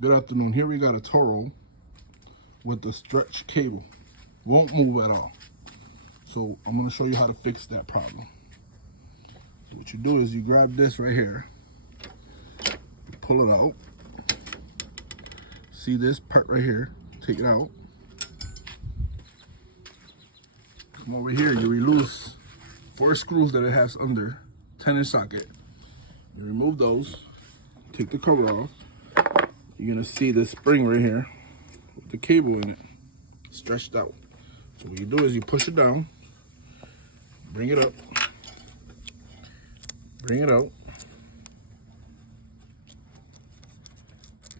Good afternoon. Here we got a TORO with the stretch cable. Won't move at all. So I'm going to show you how to fix that problem. So what you do is you grab this right here, you pull it out. See this part right here? Take it out. Come over here, you release 4 screws that it has under, 10-inch socket. You remove those, take the cover off. You're gonna see the spring right here with the cable in it, stretched out. So what you do is you push it down, bring it up, bring it out,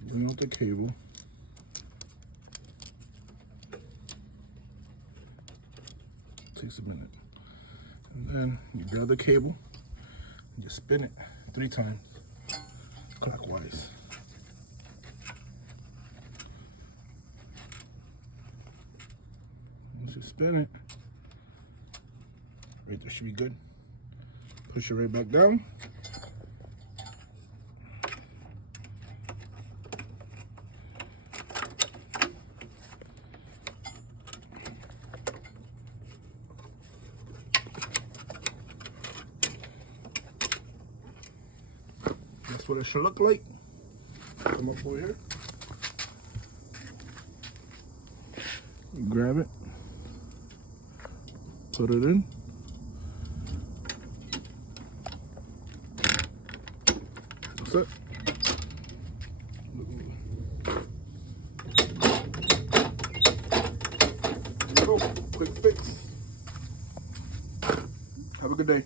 bring out the cable. Takes a minute. And then you grab the cable, and you spin it 3 times clockwise. Once you spin it, right there should be good. Push it right back down. That's what it should look like. Come up over here. Grab it. Put it in. That's it. There you go. Quick fix. Have a good day.